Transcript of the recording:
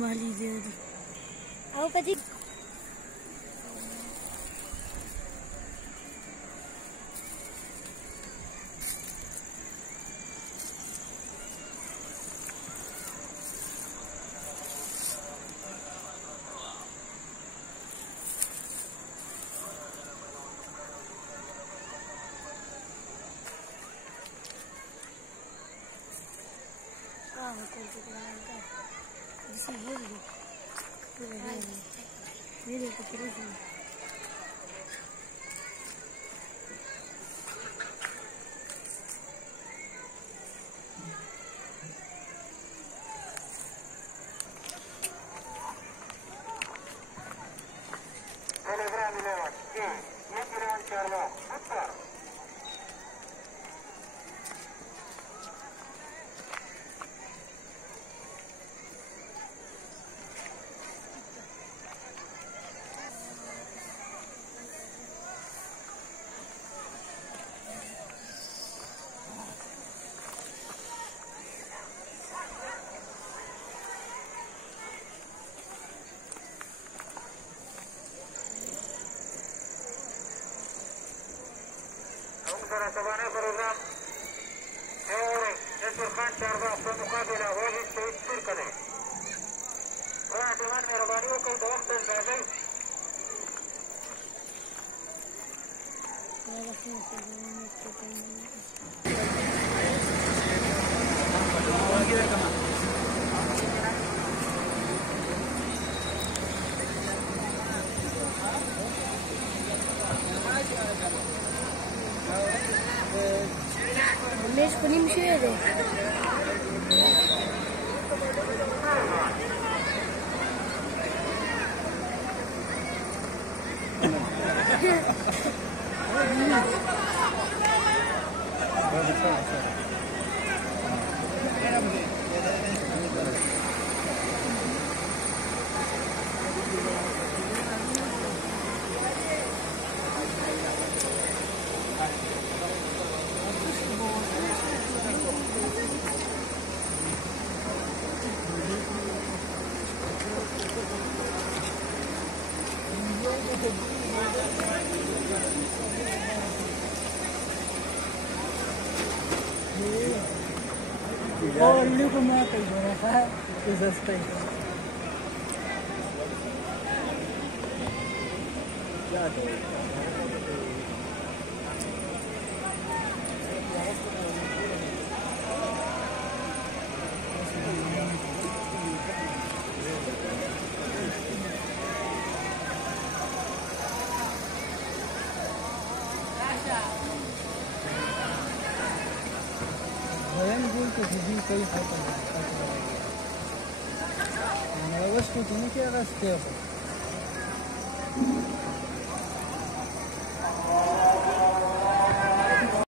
माली दे आओ कदी سبانه پروگرام اور نصر خان چارباغ په مقابله واجب شهید تیر کړی ورانه ټولان مهرباني وکړئ د وخت اندازه ليش كوني مشي هذا Oh, lu ko mga kayo ha? Isa stay. Bayan gol ko hindi kayo patay. Nalawas ko, hindi kaya raste ako.